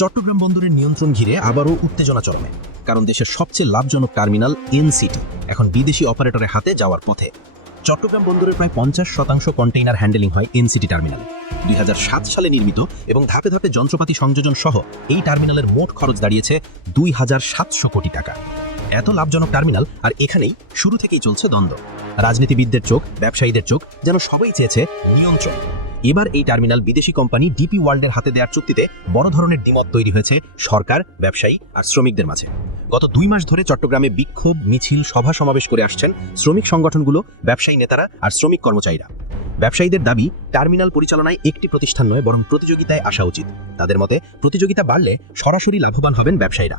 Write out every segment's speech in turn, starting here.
চট্টগ্রাম বন্দরের নিয়ন্ত্রণ ঘিরে আবারও উত্তেজনা চরমে, কারণ দেশের সবচেয়ে লাভজনক টার্মিনাল এনসিটি এখন বিদেশি অপারেটরের হাতে যাওয়ার পথে। চট্টগ্রাম বন্দরের প্রায় 50% কন্টেইনার হ্যান্ডেলিং হয় এনসিটি টার্মিনালে। 2007 সালে নির্মিত এবং ধাপে ধাপে যন্ত্রপাতি সংযোজন সহ এই টার্মিনালের মোট খরচ দাঁড়িয়েছে 2700 কোটি টাকা। এত লাভজনক টার্মিনাল, আর এখানেই শুরু থেকেই চলছে দ্বন্দ্ব। রাজনীতিবিদদের চোখ, ব্যবসায়ীদের চোখ, যেন সবাই চেয়েছে নিয়ন্ত্রণ। এবার এই টার্মিনাল বিদেশি কোম্পানি ডিপি ওয়ার্ল্ডের হাতে দেওয়ার চুক্তিতে বড় ধরনের দ্বিমত তৈরি হয়েছে সরকার, ব্যবসায়ী আর শ্রমিকদের মাঝে। গত 2 মাস ধরে চট্টগ্রামে বিক্ষোভ, মিছিল, সভা সমাবেশ করে আসছেন শ্রমিক সংগঠনগুলো, ব্যবসায়ী নেতারা আর শ্রমিক কর্মচারীরা। ব্যবসায়ীদের দাবি, টার্মিনাল পরিচালনায় একটি প্রতিষ্ঠান নয়, বরং প্রতিযোগিতায় আসা উচিত। তাদের মতে, প্রতিযোগিতা বাড়লে সরাসরি লাভবান হবেন ব্যবসায়ীরা।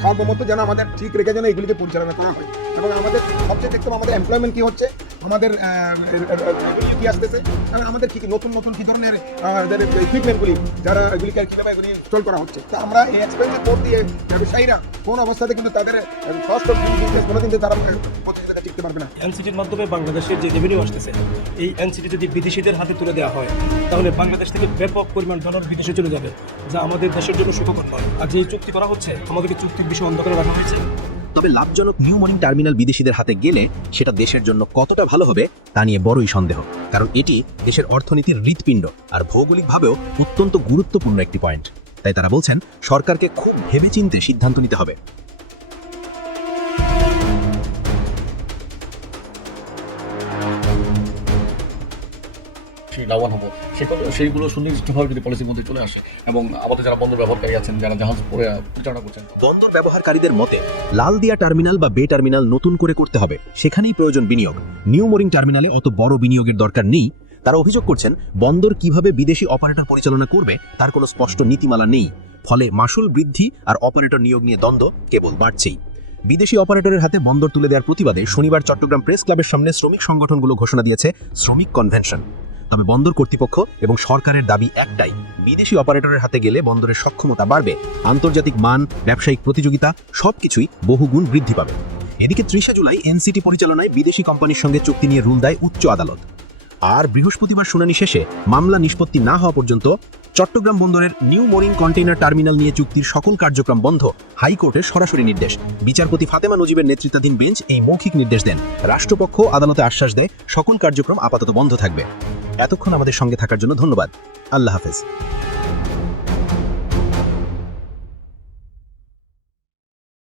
সার্বমত যেন আমাদের ঠিক রেখে যেন এগুলিকে পরিচালনা করা হয়, এবং আমাদের সবচেয়ে দেখতে আমাদের এমপ্লয়মেন্ট কি হচ্ছে, আমাদের কি আসতেছে, আমাদের কি নতুন নতুন কি ধরনের ইকুইপমেন্টগুলি যারা এগুলিকে কীভাবে এগুলি ইনস্টল করা হচ্ছে। তো আমরা এই এক্সপেরিমেন্ট কোড দিয়ে ব্যবসায়ীরা কোন অবস্থাতে কিন্তু তাদের কস্ট অফ ডুইং বিজনেস কোনোদিন তারা প্রতিযোগিতা টিকতে পারবে না। এনসিটির মাধ্যমে বাংলাদেশের যে রেভিনিউ আসতেছে, এই এনসিটি যদি বিদেশিদের হাতে তুলে দেওয়া হয়, তাহলে বাংলাদেশ থেকে ব্যাপক পরিমাণ ডলার বিদেশে চলে যাবে, যা আমাদের দেশের জন্য সুখকর নয়। আর যে চুক্তি করা হচ্ছে, আমাদেরকে চুক্তির বিষয় অন্ধকারে রাখা হয়েছে। তবে লাভজনক নিউ মর্নিং টার্মিনাল বিদেশিদের হাতে গেলে সেটা দেশের জন্য কতটা ভালো হবে তা নিয়ে বড়ই সন্দেহ, কারণ এটি দেশের অর্থনীতির হৃৎপিণ্ড আর ভৌগোলিকভাবেও অত্যন্ত গুরুত্বপূর্ণ একটি পয়েন্ট। তাই তারা বলছেন, সরকারকে খুব ভেবেচিন্তে সিদ্ধান্ত নিতে হবে। লাভবান হবো সেইগুলো সুনির্দিষ্টভাবে যদি পলিসির মধ্যে চলে আসে, এবং আমাদের যারা বন্দর ব্যবহারকারী আছেন, যারা জাহাজ পরিচালনা করছেন। বন্দর ব্যবহারকারীদের মতে, লালদিয়া টার্মিনাল বা বে টার্মিনাল নতুন করে করতে হবে, সেখানেই প্রয়োজন বিনিয়োগ। নিউ মোরিং টার্মিনালে অত বড় বিনিয়োগের দরকার নেই। তারা অভিযোগ করছেন, বন্দর কিভাবে বিদেশি অপারেটর পরিচালনা করবে তার কোনো স্পষ্ট নীতিমালা নেই। ফলে মাশুল বৃদ্ধি আর অপারেটর নিয়োগ নিয়ে দ্বন্দ্ব কেবল বাড়ছেই। বিদেশি অপারেটরের হাতে বন্দর তুলে দেওয়ার প্রতিবাদে শনিবার চট্টগ্রাম প্রেস ক্লাবের সামনে শ্রমিক সংগঠনগুলো ঘোষণা দিয়েছে শ্রমিক কনভেনশন। তবে বন্দর কর্তৃপক্ষ এবং সরকারের দাবি একটাই, বিদেশি অপারেটরের হাতে গেলে বন্দরের সক্ষমতা বাড়বে, আন্তর্জাতিক মান, ব্যবসায়িক প্রতিযোগিতা সবকিছুই বহুগুণ বৃদ্ধি পাবে। এদিকে 30 জুলাই এনসিটি পরিচালনায় বিদেশি কোম্পানির সঙ্গে চুক্তি নিয়ে রুল দেয় উচ্চ আদালত। আর বৃহস্পতিবার শুনানি শেষে মামলা নিষ্পত্তি না হওয়া পর্যন্ত চট্টগ্রাম বন্দরের নিউ মোরিং কন্টেইনার টার্মিনাল নিয়ে চুক্তির সকল কার্যক্রম বন্ধ। হাইকোর্টের সরাসরি নির্দেশ। বিচারপতি ফাতেমা নজিবের নেতৃত্বাধীন বেঞ্চ এই মৌখিক নির্দেশ দেন। রাষ্ট্রপক্ষ আদালতে আশ্বাস দেয়, সকল কার্যক্রম আপাতত বন্ধ থাকবে। এতক্ষণ আমাদের সঙ্গে থাকার জন্য ধন্যবাদ। আল্লাহ হাফেজ।